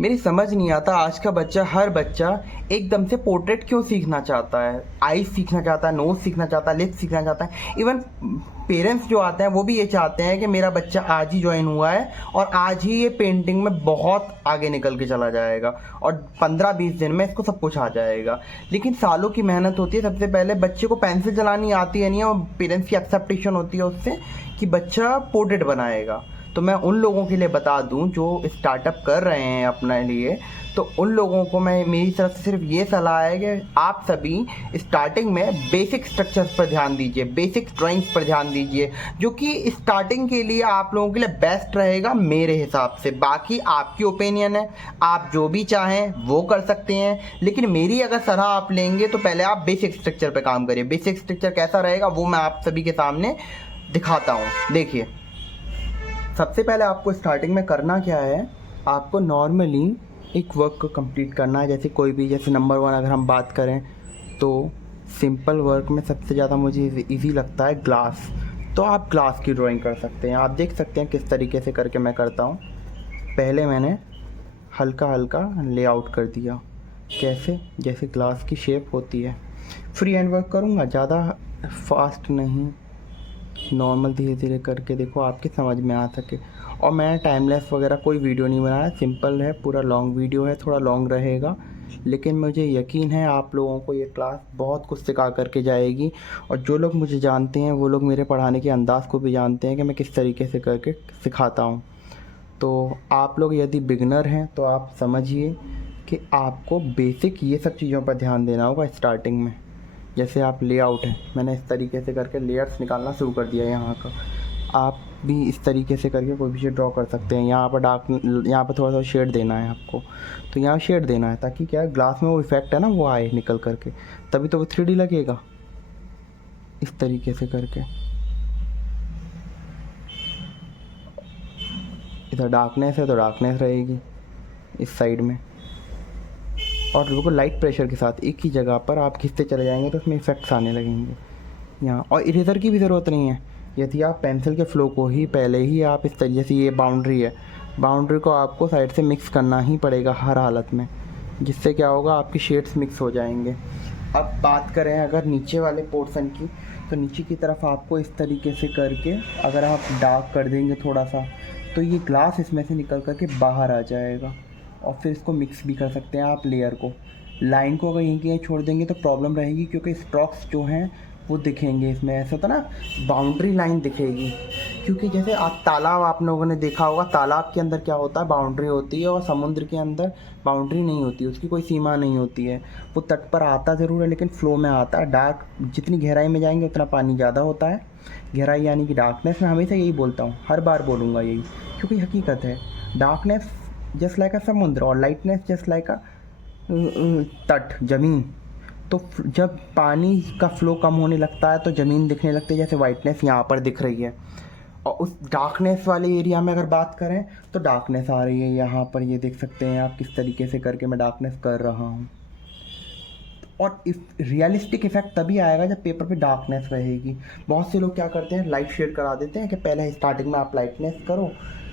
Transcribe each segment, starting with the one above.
मेरी समझ नहीं आता आज का बच्चा, हर बच्चा एकदम से पोर्ट्रेट क्यों सीखना चाहता है। आईज सीखना चाहता है, नोज सीखना चाहता है, लिप्स सीखना चाहता है। इवन पेरेंट्स जो आते हैं वो भी ये चाहते हैं कि मेरा बच्चा आज ही ज्वाइन हुआ है और आज ही ये पेंटिंग में बहुत आगे निकल के चला जाएगा और 15-20 दिन में इसको सब कुछ आ जाएगा। लेकिन सालों की मेहनत होती है। सबसे पहले बच्चे को पेंसिल चलानी आती है नहीं है, और पेरेंट्स की एक्सेप्टेशन होती है उससे कि बच्चा पोर्ट्रेट बनाएगा। तो मैं उन लोगों के लिए बता दूं जो स्टार्टअप कर रहे हैं अपने लिए, तो उन लोगों को मैं, मेरी तरफ से सिर्फ ये सलाह है कि आप सभी स्टार्टिंग में बेसिक स्ट्रक्चर्स पर ध्यान दीजिए, बेसिक ड्राइंग्स पर ध्यान दीजिए, जो कि स्टार्टिंग के लिए आप लोगों के लिए बेस्ट रहेगा मेरे हिसाब से। बाकी आपकी ओपिनियन है, आप जो भी चाहें वो कर सकते हैं, लेकिन मेरी अगर सलाह आप लेंगे तो पहले आप बेसिक स्ट्रक्चर पर काम करिए। बेसिक स्ट्रक्चर कैसा रहेगा वो मैं आप सभी के सामने दिखाता हूँ। देखिए, सबसे पहले आपको स्टार्टिंग में करना क्या है, आपको नॉर्मली एक वर्क को कंप्लीट करना है। जैसे कोई भी, जैसे नंबर 1 अगर हम बात करें तो सिंपल वर्क में सबसे ज़्यादा मुझे इजी लगता है ग्लास। तो आप ग्लास की ड्राइंग कर सकते हैं। आप देख सकते हैं किस तरीके से करके मैं करता हूँ। पहले मैंने हल्का हल्का लेआउट कर दिया, कैसे, जैसे ग्लास की शेप होती है। फ्री हैंड वर्क करूँगा, ज़्यादा फास्ट नहीं, नॉर्मल धीरे धीरे करके, देखो आपके समझ में आ सके। और मैं टाइमलेस वगैरह कोई वीडियो नहीं बनाया, सिंपल है, पूरा लॉन्ग वीडियो है, थोड़ा लॉन्ग रहेगा, लेकिन मुझे यकीन है आप लोगों को ये क्लास बहुत कुछ सिखा करके जाएगी। और जो लोग मुझे जानते हैं वो लोग मेरे पढ़ाने के अंदाज़ को भी जानते हैं कि मैं किस तरीके से करके सिखाता हूँ। तो आप लोग यदि बिगनर हैं तो आप समझिए कि आपको बेसिक ये सब चीज़ों पर ध्यान देना होगा स्टार्टिंग में। जैसे आप लेआउट है, मैंने इस तरीके से करके लेयर्स निकालना शुरू कर दिया यहाँ का। आप भी इस तरीके से करके कोई भी चीज़ ड्रॉ कर सकते हैं। यहाँ पर डार्क, यहाँ पर थोड़ा सा शेड देना है आपको, तो यहाँ शेड देना है ताकि क्या है, ग्लास में वो इफेक्ट है ना वो आए निकल करके, तभी तो वो 3D लगेगा। इस तरीके से करके इधर डार्कनेस है तो डार्कनेस रहेगी इस साइड में, और बिल्कुल लाइट प्रेशर के साथ एक ही जगह पर आप खींचते चले जाएंगे तो उसमें इफेक्ट्स आने लगेंगे यहाँ। और इरेज़र की भी ज़रूरत नहीं है। यदि आप पेंसिल के फ्लो को ही पहले ही आप इस तरीके से, ये बाउंड्री है, बाउंड्री को आपको साइड से मिक्स करना ही पड़ेगा हर हालत में, जिससे क्या होगा, आपकी शेड्स मिक्स हो जाएंगे। अब बात करें अगर नीचे वाले पोर्शन की, तो नीचे की तरफ आपको इस तरीके से करके अगर आप डार्क कर देंगे थोड़ा सा, तो ये ग्लास इसमें से निकल कर के बाहर आ जाएगा। और फिर इसको मिक्स भी कर सकते हैं आप लेयर को। लाइन को अगर यहीं कहीं छोड़ देंगे तो प्रॉब्लम रहेगी, क्योंकि स्ट्रोक्स जो हैं वो दिखेंगे इसमें, ऐसा होता ना, बाउंड्री लाइन दिखेगी। क्योंकि जैसे आप तालाब, आप लोगों ने देखा होगा, तालाब के अंदर क्या होता है, बाउंड्री होती है, और समुद्र के अंदर बाउंड्री नहीं होती, उसकी कोई सीमा नहीं होती है। वो तट पर आता ज़रूर है लेकिन फ्लो में आता है। डार्क, जितनी गहराई में जाएंगे उतना पानी ज़्यादा होता है। गहराई यानी कि डार्कनेस, मैं हमेशा यही बोलता हूँ, हर बार बोलूँगा यही, क्योंकि हकीकत है। डार्कनेस जस्ट लाइक अ समुद्र और लाइटनेस जस्ट लाइक अ तट, ज़मीन। तो जब पानी का फ्लो कम होने लगता है तो ज़मीन दिखने लगती है, जैसे वाइटनेस यहाँ पर दिख रही है। और उस डार्कनेस वाले एरिया में अगर बात करें तो डार्कनेस आ रही है यहाँ पर, ये देख सकते हैं आप किस तरीके से करके मैं डार्कनेस कर रहा हूँ। और इस रियलिस्टिक इफेक्ट तभी आएगा जब पेपर पे डार्कनेस रहेगी। बहुत से लोग क्या करते हैं, लाइट शेड करा देते हैं कि पहले स्टार्टिंग में आप लाइटनेस करो,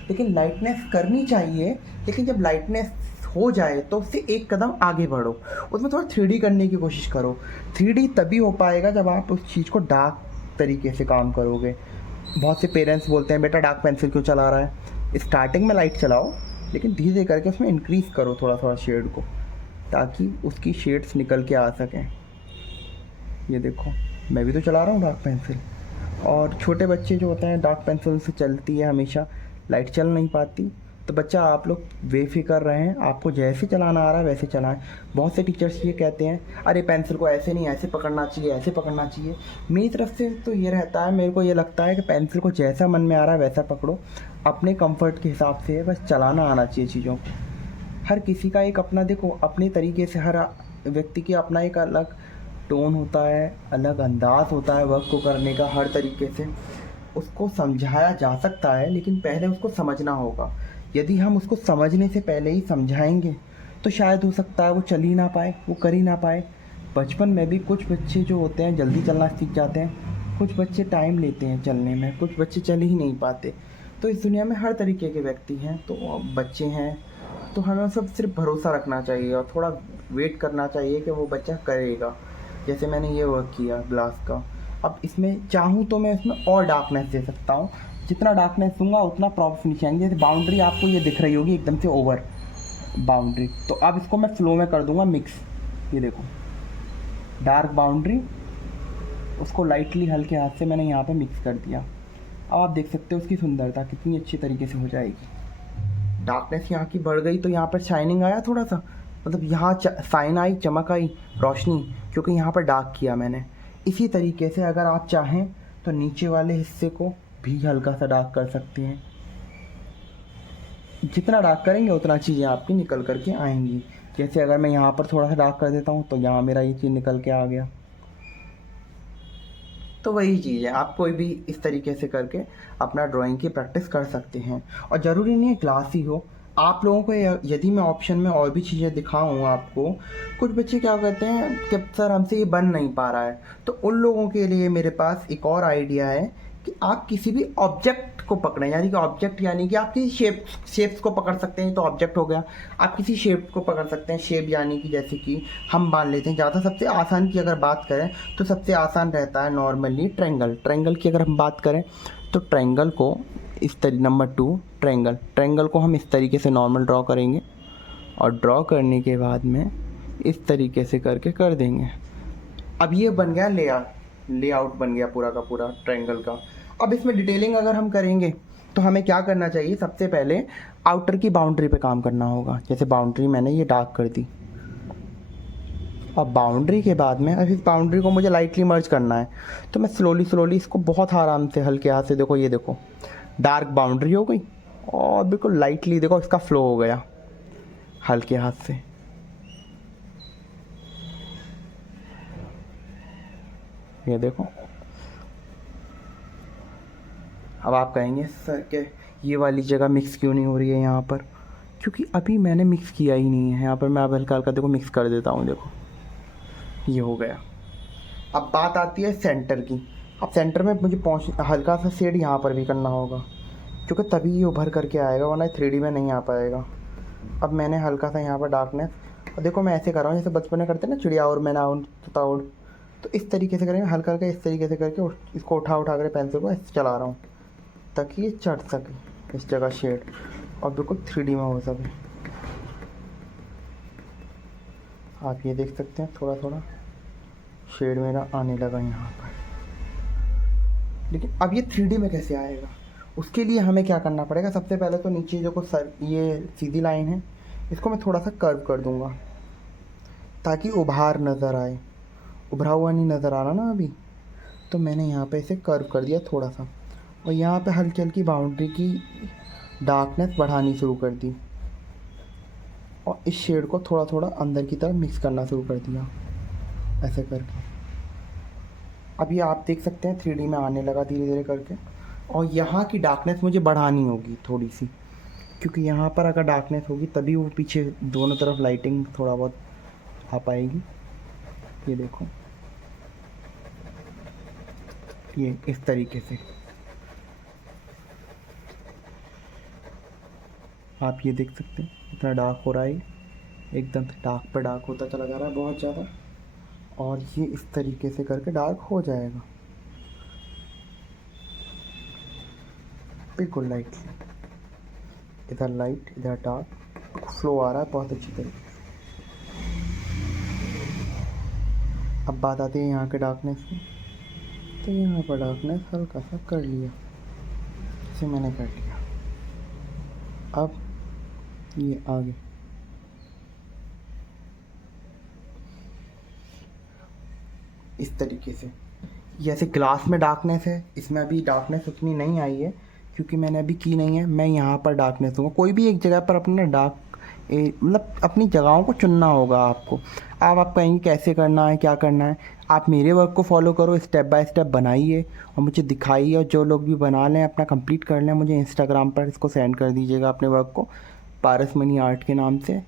लेकिन लाइटनेस करनी चाहिए, लेकिन जब लाइटनेस हो जाए तो उससे एक कदम आगे बढ़ो, उसमें थोड़ा 3D करने की कोशिश करो। 3D तभी हो पाएगा जब आप उस चीज़ को डार्क तरीके से काम करोगे। बहुत से पेरेंट्स बोलते हैं बेटा डार्क पेंसिल क्यों चला रहा है, स्टार्टिंग में लाइट चलाओ लेकिन धीरे धीरे करके उसमें इंक्रीज़ करो थोड़ा थोड़ा शेड को, ताकि उसकी शेड्स निकल के आ सकें। ये देखो मैं भी तो चला रहा हूँ डार्क पेंसिल, और छोटे बच्चे जो होते हैं डार्क पेंसिल से चलती है हमेशा, लाइट चल नहीं पाती। तो बच्चा आप लोग बेफिक्र रहें, आपको जैसे चलाना आ रहा है वैसे चलाएं। बहुत से टीचर्स ये कहते हैं अरे पेंसिल को ऐसे नहीं, ऐसे पकड़ना चाहिए, ऐसे पकड़ना चाहिए। मेरी तरफ से तो ये रहता है, मेरे को ये लगता है कि पेंसिल को जैसा मन में आ रहा है वैसा पकड़ो, अपने कंफर्ट के हिसाब से बस चलाना आना चाहिए चीज़ों को। हर किसी का एक अपना, देखो अपने तरीके से, हर व्यक्ति की अपना एक अलग टोन होता है, अलग अंदाज़ होता है वर्क को करने का। हर तरीके से उसको समझाया जा सकता है, लेकिन पहले उसको समझना होगा। यदि हम उसको समझने से पहले ही समझाएंगे तो शायद हो सकता है वो चल ही ना पाए, वो कर ही ना पाए। बचपन में भी कुछ बच्चे जो होते हैं जल्दी चलना सीख जाते हैं, कुछ बच्चे टाइम लेते हैं चलने में, कुछ बच्चे चल ही नहीं पाते। तो इस दुनिया में हर तरीके के व्यक्ति हैं, तो बच्चे हैं तो हमें उस पर सिर्फ भरोसा रखना चाहिए और थोड़ा वेट करना चाहिए कि वो बच्चा करेगा। जैसे मैंने ये वर्क किया ग्लास का, अब इसमें चाहूँ तो मैं इसमें और डार्कनेस दे सकता हूँ, जितना डार्कनेस दूंगा उतना प्रॉब्लम्स नीचे आएंगे। जैसे बाउंड्री आपको ये दिख रही होगी एकदम से ओवर बाउंड्री, तो अब इसको मैं फ्लो में कर दूंगा मिक्स। ये देखो डार्क बाउंड्री, उसको लाइटली हल्के हाथ से मैंने यहाँ पे मिक्स कर दिया। अब आप देख सकते हो उसकी सुंदरता कितनी अच्छी तरीके से हो जाएगी। डार्कनेस यहाँ की बढ़ गई तो यहाँ पर शाइनिंग आया थोड़ा सा, मतलब यहाँ साइन आई, चमक आई, रोशनी, क्योंकि यहाँ पर डार्क किया मैंने। इसी तरीके से अगर आप चाहें तो नीचे वाले हिस्से को भी हल्का सा डार्क कर सकते हैं। जितना डार्क करेंगे उतना चीज़ें आपकी निकल करके आएंगी। जैसे अगर मैं यहाँ पर थोड़ा सा डार्क कर देता हूँ तो यहाँ मेरा ये चीज़ निकल के आ गया। तो वही चीज़ है, आप कोई भी इस तरीके से करके अपना ड्राइंग की प्रैक्टिस कर सकते हैं। और ज़रूरी नहीं है क्लास ही हो, आप लोगों को यदि मैं ऑप्शन में और भी चीज़ें दिखाऊँ आपको, कुछ बच्चे क्या करते हैं कि सर हमसे ये बन नहीं पा रहा है, तो उन लोगों के लिए मेरे पास एक और आइडिया है कि आप किसी भी ऑब्जेक्ट को पकड़ें। यानी कि ऑब्जेक्ट यानी कि आप किसी शेप्स को पकड़ सकते हैं, तो ऑब्जेक्ट हो गया। आप किसी शेप को पकड़ सकते हैं, शेप यानी कि जैसे कि हम मान लेते हैं, ज़्यादा सबसे आसान की अगर बात करें तो सबसे आसान रहता है नॉर्मली ट्रायंगल। ट्रायंगल की अगर हम बात करें तो ट्रायंगल को इस तरीके, नंबर 2 ट्रायंगल को हम इस तरीके से नॉर्मल ड्रॉ करेंगे और ड्रॉ करने के बाद में इस तरीके से करके कर देंगे। अब ये बन गया लेआउट बन गया पूरा का पूरा ट्रायंगल का। अब इसमें डिटेलिंग अगर हम करेंगे तो हमें क्या करना चाहिए, सबसे पहले आउटर की बाउंड्री पे काम करना होगा। जैसे बाउंड्री मैंने ये डार्क कर दी, अब बाउंड्री के बाद में अब इस बाउंड्री को मुझे लाइटली मर्ज करना है, तो मैं स्लोली इसको बहुत आराम से हल्के हाथ से, देखो ये देखो डार्क बाउंड्री हो गई और बिल्कुल लाइटली देखो इसका फ्लो हो गया हल्के हाथ से। ये देखो, अब आप कहेंगे सर के ये वाली जगह मिक्स क्यों नहीं हो रही है यहाँ पर, क्योंकि अभी मैंने मिक्स किया ही नहीं है। यहाँ पर मैं अब हल्का हल्का देखो मिक्स कर देता हूँ, देखो ये हो गया। अब बात आती है सेंटर की। अब सेंटर में मुझे हल्का सा शेड यहाँ पर भी करना होगा, क्योंकि तभी ये उभर करके आएगा, वरना 3D में नहीं आ पाएगा। अब मैंने हल्का सा यहाँ पर डार्कनेस, और देखो मैं ऐसे कर रहा हूँ जैसे बचपन में करते हैं ना, चिड़िया और मैना उड़ तोता उड़, तो इस तरीके से करेंगे हल्का हल्का, इस तरीके से करके इसको उठा कर पेंसिल को ऐसे चला रहा हूँ ताकि ये चढ़ सके इस जगह शेड और बिल्कुल 3D में हो सके। आप ये देख सकते हैं थोड़ा थोड़ा शेड मेरा आने लगा यहाँ पर। लेकिन अब ये 3D में कैसे आएगा, उसके लिए हमें क्या करना पड़ेगा, सबसे पहले तो नीचे जो सर ये सीधी लाइन है इसको मैं थोड़ा सा कर्व कर दूंगा ताकि उभार नज़र आए। उभरा हुआ नहीं नज़र आ रहा ना अभी, तो मैंने यहाँ पे इसे कर्व कर दिया थोड़ा सा, और यहाँ पे हल्की हल्की बाउंड्री की डार्कनेस बढ़ानी शुरू कर दी और इस शेड को थोड़ा थोड़ा अंदर की तरफ मिक्स करना शुरू कर दिया ऐसे करके। अब ये आप देख सकते हैं 3D में आने लगा धीरे धीरे करके। और यहाँ की डार्कनेस मुझे बढ़ानी होगी थोड़ी सी, क्योंकि यहाँ पर अगर डार्कनेस होगी तभी वो पीछे दोनों तरफ लाइटिंग थोड़ा बहुत आ पाएगी। ये देखो ये इस तरीके से आप ये देख सकते हैं इतना डार्क हो रहा है, एकदम से डार्क पर डार्क होता चला जा रहा है बहुत ज़्यादा, और ये इस तरीके से करके डार्क हो जाएगा बिल्कुल लाइटली। इधर लाइट इधर डार्क फ्लो आ रहा है बहुत अच्छी तरीके से। अब बात आती है यहाँ के डार्कनेस की, तो यहाँ पर डार्कनेस हल्का सा कर लिया, इसे मैंने कर लिया। अब ये आगे इस तरीके से, जैसे ग्लास में डार्कनेस है, इसमें अभी डार्कनेस उतनी नहीं आई है क्योंकि मैंने अभी की नहीं है। मैं यहाँ पर डार्कनेस दूँगा, कोई भी एक जगह पर अपना मतलब अपनी जगहों को चुनना होगा आपको। अब आप कहेंगे कैसे करना है क्या करना है, आप मेरे वर्क को फॉलो करो, स्टेप बाय स्टेप बनाइए और मुझे दिखाइए, और जो लोग भी बना लें अपना कंप्लीट कर लें, मुझे इंस्टाग्राम पर इसको सेंड कर दीजिएगा अपने वर्क को, पारस मनी आर्ट के नाम से।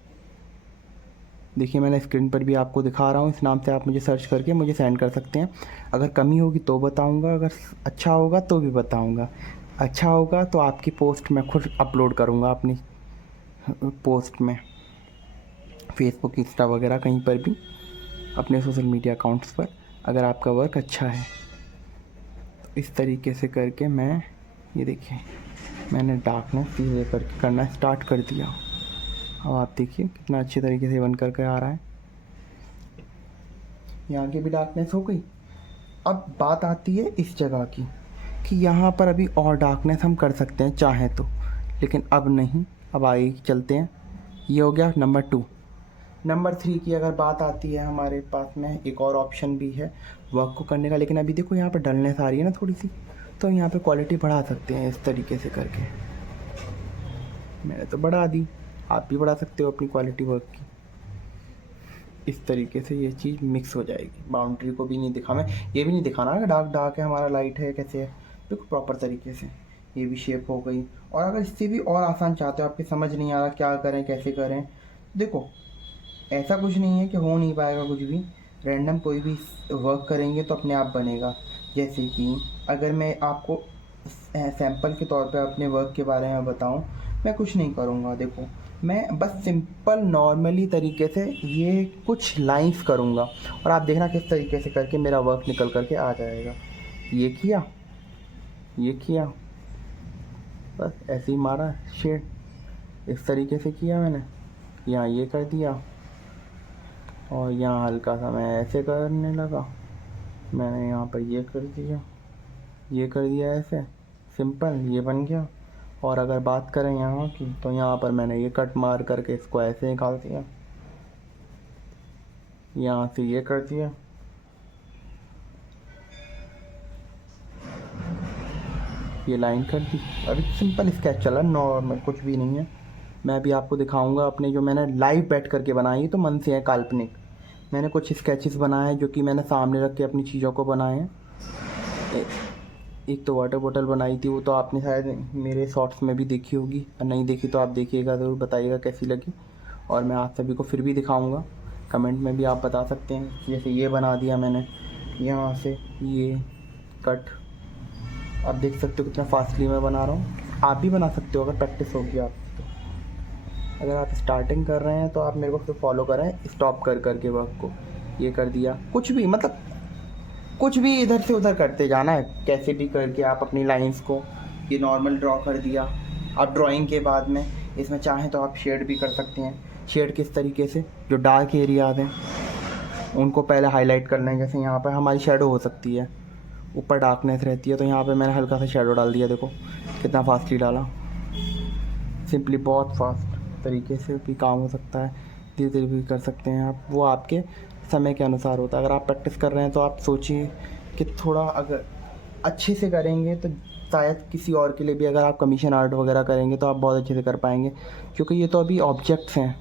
देखिए मैंने स्क्रीन पर भी आपको दिखा रहा हूँ, इस नाम से आप मुझे सर्च करके मुझे सेंड कर सकते हैं। अगर कमी होगी तो बताऊँगा, अगर अच्छा होगा तो भी बताऊँगा। अच्छा होगा तो आपकी पोस्ट मैं खुद अपलोड करूँगा अपनी पोस्ट में, फेसबुक, इंस्टा वगैरह कहीं पर भी, अपने सोशल मीडिया अकाउंट्स पर, अगर आपका वर्क अच्छा है। तो इस तरीके से करके मैं, ये देखिए मैंने डार्कनेस धीरे करके करना स्टार्ट कर दिया। अब आप देखिए कितना अच्छे तरीके से बन करके आ रहा है। यहाँ की भी डार्कनेस हो गई। अब बात आती है इस जगह की कि यहाँ पर अभी और डार्कनेस हम कर सकते हैं चाहें तो, लेकिन अब नहीं। अब आगे चलते हैं। ये हो गया नंबर 2। नंबर 3 की अगर बात आती है, हमारे पास में एक और ऑप्शन भी है वर्क को करने का, लेकिन अभी देखो यहाँ पर डलनेस आ रही है ना थोड़ी सी, तो यहाँ पे क्वालिटी बढ़ा सकते हैं इस तरीके से करके। मैंने तो बढ़ा दी, आप भी बढ़ा सकते हो अपनी क्वालिटी वर्क की। इस तरीके से ये चीज़ मिक्स हो जाएगी। बाउंड्री को भी नहीं दिखा, मैं ये भी नहीं दिखाना कि डार्क डार्क है हमारा, लाइट है, कैसे है। देखो प्रॉपर तरीके से ये भी शेप हो गई। और अगर इससे भी और आसान चाहते हो, आपके समझ नहीं आ रहा क्या करें कैसे करें, देखो ऐसा कुछ नहीं है कि हो नहीं पाएगा कुछ भी। रैंडम कोई भी वर्क करेंगे तो अपने आप बनेगा। जैसे कि अगर मैं आपको सैंपल के तौर पे अपने वर्क के बारे में बताऊं, मैं कुछ नहीं करूंगा। देखो मैं बस सिंपल नॉर्मली तरीके से ये कुछ लाइंस करूंगा और आप देखना किस तरीके से करके मेरा वर्क निकल करके आ जाएगा। ये किया, ये किया, बस ऐसे ही मारा शेड, इस तरीके से किया मैंने। यहाँ ये कर दिया और यहाँ हल्का सा मैं ऐसे करने लगा, मैंने यहाँ पर ये कर दिया, ये कर दिया, ऐसे सिंपल ये बन गया। और अगर बात करें यहाँ की, तो यहाँ पर मैंने ये कट मार करके इसको ऐसे निकाल दिया, यहाँ से ये कर दिया, ये लाइन कर दी। अभी सिंपल स्केच चला, नॉर्मल कुछ भी नहीं है। मैं अभी आपको दिखाऊंगा अपने जो मैंने लाइव बैठ करके बनाई, तो मन से है, काल्पनिक। मैंने कुछ स्केचेस बनाए जो कि मैंने सामने रख के अपनी चीज़ों को बनाए हैं। एक तो वाटर बोतल बनाई थी, वो तो आपने शायद मेरे शॉर्ट्स में भी देखी होगी, और नहीं देखी तो आप देखिएगा, ज़रूर बताइएगा कैसी लगी। और मैं आप सभी को फिर भी दिखाऊंगा, कमेंट में भी आप बता सकते हैं। जैसे ये बना दिया मैंने, यहाँ से ये कट, आप देख सकते हो कितना फास्टली मैं बना रहा हूँ। आप भी बना सकते हो अगर प्रैक्टिस होगी आप तो। अगर आप स्टार्टिंग कर रहे हैं तो आप मेरे को फिर फॉलो करें, स्टॉप कर करके वर्क को। ये कर दिया, कुछ भी मतलब कुछ भी इधर से उधर करते जाना है, कैसे भी करके आप अपनी लाइंस को, ये नॉर्मल ड्रॉ कर दिया। आप ड्राइंग के बाद में इसमें चाहें तो आप शेड भी कर सकते हैं। शेड किस तरीके से, जो डार्क एरियाज हैं उनको पहले हाईलाइट करना है। जैसे यहाँ पर हमारी शेडो हो सकती है, ऊपर डार्कनेस रहती है, तो यहाँ पे मैंने हल्का सा शेडो डाल दिया। देखो कितना फास्टली डाला, सिंपली बहुत फास्ट तरीके से भी काम हो सकता है, धीरे धीरे भी कर सकते हैं आप, वो आपके समय के अनुसार होता है। अगर आप प्रैक्टिस कर रहे हैं तो आप सोचिए कि थोड़ा अगर अच्छे से करेंगे तो शायद किसी और के लिए भी, अगर आप कमीशन आर्ट वगैरह करेंगे तो आप बहुत अच्छे से कर पाएंगे, क्योंकि ये तो अभी ऑब्जेक्ट्स हैं,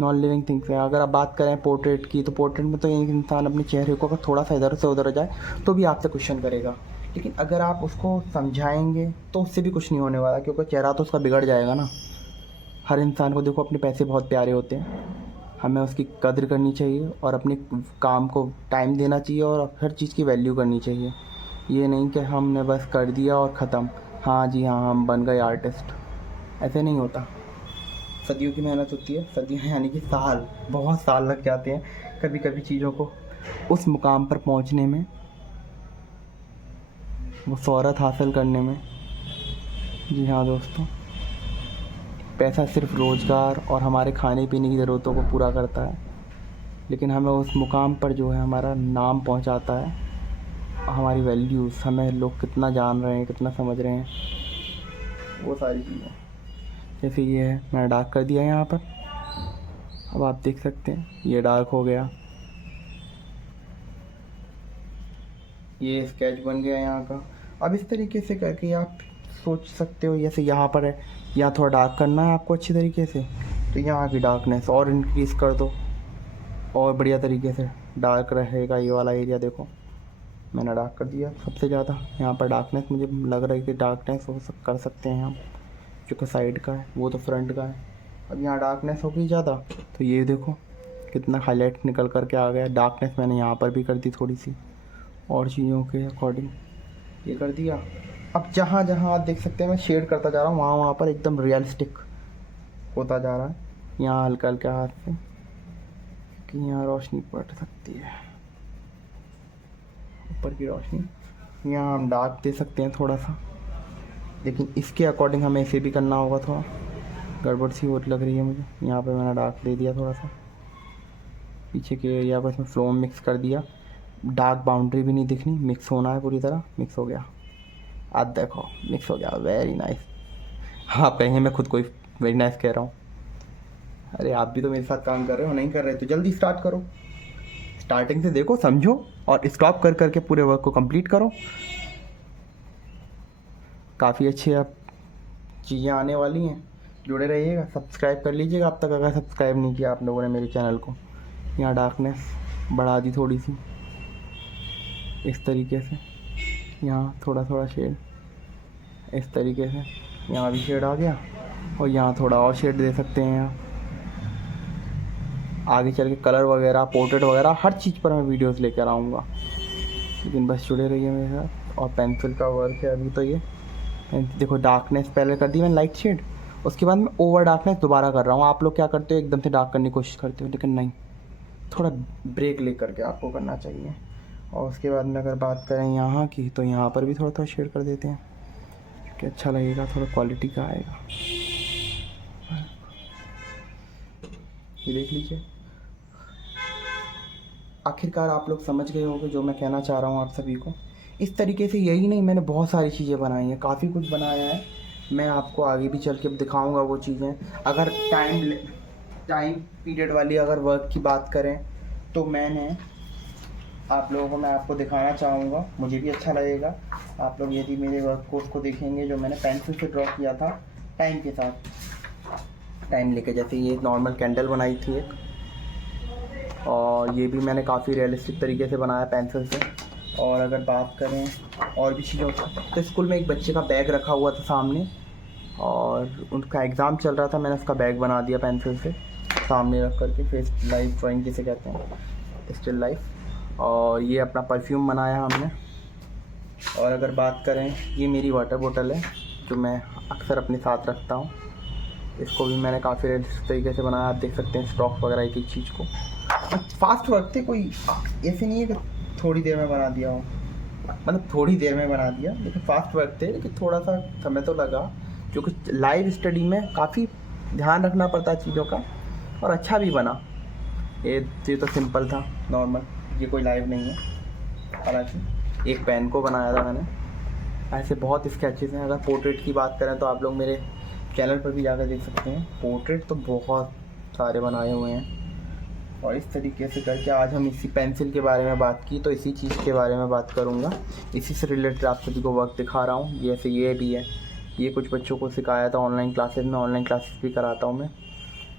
नॉन लिविंग थिंग्स हैं। अगर आप बात करें पोर्ट्रेट की, तो पोर्ट्रेट में तो एक इंसान अपने चेहरे को अगर थोड़ा सा इधर से उधर जाए तो भी आपसे क्वेश्चन करेगा, लेकिन अगर आप उसको समझाएंगे तो उससे भी कुछ नहीं होने वाला, क्योंकि चेहरा तो उसका बिगड़ जाएगा ना। हर इंसान को देखो अपने पैसे बहुत प्यारे होते हैं, हमें उसकी कद्र करनी चाहिए और अपने काम को टाइम देना चाहिए और हर चीज़ की वैल्यू करनी चाहिए। ये नहीं कि हमने बस कर दिया और ख़त्म, हाँ जी हाँ हम बन गए आर्टिस्ट, ऐसे नहीं होता। सदियों की मेहनत होती है, सदियों यानी कि साल, बहुत साल लग जाते हैं कभी कभी चीज़ों को उस मुकाम पर पहुंचने में, वो शोहरत हासिल करने में। जी हाँ दोस्तों, पैसा सिर्फ रोज़गार और हमारे खाने पीने की ज़रूरतों को पूरा करता है, लेकिन हमें उस मुकाम पर जो है हमारा नाम पहुंचाता है, हमारी वैल्यूज़, हमें लोग कितना जान रहे हैं, कितना समझ रहे हैं, वो सारी चीज़ें। जैसे ये है, मैंने डार्क कर दिया यहाँ पर, अब आप देख सकते हैं ये डार्क हो गया, ये स्केच बन गया यहाँ का। अब इस तरीके से करके आप सोच सकते हो, जैसे यहाँ पर है, यहाँ थोड़ा डार्क करना है आपको अच्छी तरीके से, तो यहाँ की डार्कनेस और इंक्रीज़ कर दो और बढ़िया तरीके से डार्क रहेगा ये वाला एरिया। देखो मैंने डार्क कर दिया सबसे ज़्यादा, यहाँ पर डार्कनेस मुझे लग रहा है कि डार्कनेस कर सकते हैं हम, जो साइड का है वो तो फ्रंट का है। अब यहाँ डार्कनेस हो गई ज़्यादा, तो ये देखो कितना हाईलाइट निकल करके आ गया। डार्कनेस मैंने यहाँ पर भी कर दी थोड़ी सी, और चीज़ों के अकॉर्डिंग ये कर दिया। अब जहाँ जहाँ आप देख सकते हैं मैं शेड करता जा रहा हूँ, वहाँ वहाँ पर एकदम रियलिस्टिक होता जा रहा है। यहाँ हल्का हल्का हाथ से, कि यहाँ रोशनी पड़ सकती है, ऊपर की रोशनी। यहाँ हम डार्क दे सकते हैं थोड़ा सा, लेकिन इसके अकॉर्डिंग हमें इसे भी करना होगा। थोड़ा गड़बड़ सी वो लग रही है मुझे। यहाँ पे मैंने डार्क दे दिया थोड़ा सा, पीछे के एरिया को इसमें फ्लो में मिक्स कर दिया। डार्क बाउंड्री भी नहीं दिखनी, मिक्स होना है पूरी तरह। मिक्स हो गया, आप देखो मिक्स हो गया, वेरी नाइस। हाँ, आप कहेंगे मैं खुद को ही वेरी नाइस कह रहा हूँ। अरे आप भी तो मेरे साथ काम कर रहे हो, नहीं कर रहे तो जल्दी स्टार्ट करो। स्टार्टिंग से देखो, समझो और स्टॉप कर करके पूरे वर्क को कंप्लीट करो। काफ़ी अच्छी आप चीज़ें आने वाली हैं, जुड़े रहिएगा। सब्सक्राइब कर लीजिएगा अब तक अगर सब्सक्राइब नहीं किया आप लोगों ने मेरे चैनल को। यहाँ डार्कनेस बढ़ा दी थोड़ी सी, इस तरीके से। यहाँ थोड़ा थोड़ा शेड इस तरीके से, यहाँ भी शेड आ गया। और यहाँ थोड़ा और शेड दे सकते हैं। यहाँ आगे चल के कलर वगैरह, पोर्ट्रेट वगैरह, हर चीज़ पर मैं वीडियोस लेकर आऊँगा, लेकिन बस जुड़े रहिए मेरे साथ। और पेंसिल का वर्क है अभी तो ये देखो, डार्कनेस पहले कर दी मैंने, लाइट शेड, उसके बाद मैं ओवर डार्कनेस दोबारा कर रहा हूँ। आप लोग क्या करते हो, एकदम से डार्क करने की कोशिश करते हो, लेकिन नहीं, थोड़ा ब्रेक ले करके आपको करना चाहिए। और उसके बाद में अगर बात करें यहाँ की, तो यहाँ पर भी थोड़ा थोड़ा शेड कर देते हैं कि अच्छा लगेगा, थोड़ा क्वालिटी का आएगा। ये देख लीजिए। आखिरकार आप लोग समझ गए होंगे जो मैं कहना चाह रहा हूँ आप सभी को। इस तरीके से यही नहीं, मैंने बहुत सारी चीज़ें बनाई हैं, काफ़ी कुछ बनाया है। मैं आपको आगे भी चल के दिखाऊंगा वो चीज़ें। अगर टाइम पीरियड वाली अगर वर्क की बात करें, तो मैंने आप लोगों को मैं आपको दिखाना चाहूँगा, मुझे भी अच्छा लगेगा। आप लोग यदि मेरे वर्क को उसको देखेंगे जो मैंने पेंसिल से ड्रॉ किया था टाइम के साथ, टाइम लेके। जैसे ये नॉर्मल कैंडल बनाई थी एक, और ये भी मैंने काफ़ी रियलिस्टिक तरीके से बनाया पेंसिल से। और अगर बात करें और भी चीज़ों की, तो स्कूल में एक बच्चे का बैग रखा हुआ था सामने, और उनका एग्ज़ाम चल रहा था, मैंने उसका बैग बना दिया पेंसिल से सामने रख करके, फेस लाइफ ड्राइंग जिसे कहते हैं, स्टिल लाइफ। और ये अपना परफ्यूम बनाया हमने। और अगर बात करें, ये मेरी वाटर बोतल है जो मैं अक्सर अपने साथ रखता हूँ। इसको भी मैंने काफ़ी रियलिस्टिक तरीके से बनाया, आप देख सकते हैं स्टॉक वगैरह एक एक चीज़ को। फास्ट वर्क थे, कोई ऐसे नहीं है कि थोड़ी देर में बना दिया हो, मतलब थोड़ी देर में बना दिया, लेकिन फास्ट वर्क थे, लेकिन थोड़ा सा समय तो लगा, क्योंकि लाइव स्टडी में काफ़ी ध्यान रखना पड़ता है चीज़ों का, और अच्छा भी बना। ये तो सिंपल था, नॉर्मल, ये कोई लाइव नहीं है। हालांकि एक पेन को बनाया था मैंने। ऐसे बहुत स्केचेस हैं। अगर पोर्ट्रेट की बात करें तो आप लोग मेरे चैनल पर भी जाकर देख सकते हैं, पोर्ट्रेट तो बहुत सारे बनाए हुए हैं। और इस तरीके से करके आज हम इसी पेंसिल के बारे में बात की, तो इसी चीज़ के बारे में बात करूँगा। इसी से रिलेटेड आप सभी को वर्क दिखा रहा हूँ। जैसे ये भी है, ये कुछ बच्चों को सिखाया था ऑनलाइन क्लासेस में, ऑनलाइन क्लासेस भी कराता हूँ मैं।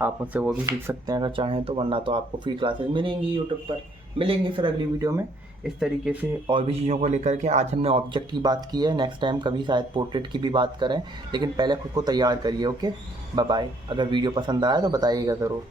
आप मुझसे वो भी सीख सकते हैं अगर चाहें तो, वरना तो आपको फ्री क्लासेस मिलेंगी यूट्यूब पर। मिलेंगे फिर अगली वीडियो में इस तरीके से और भी चीज़ों को लेकर के। आज हमने ऑब्जेक्ट की बात की है, नेक्स्ट टाइम कभी शायद पोर्ट्रेट की भी बात करें, लेकिन पहले खुद को तैयार करिए। Okay, bye bye. अगर वीडियो पसंद आया तो बताइएगा ज़रूर।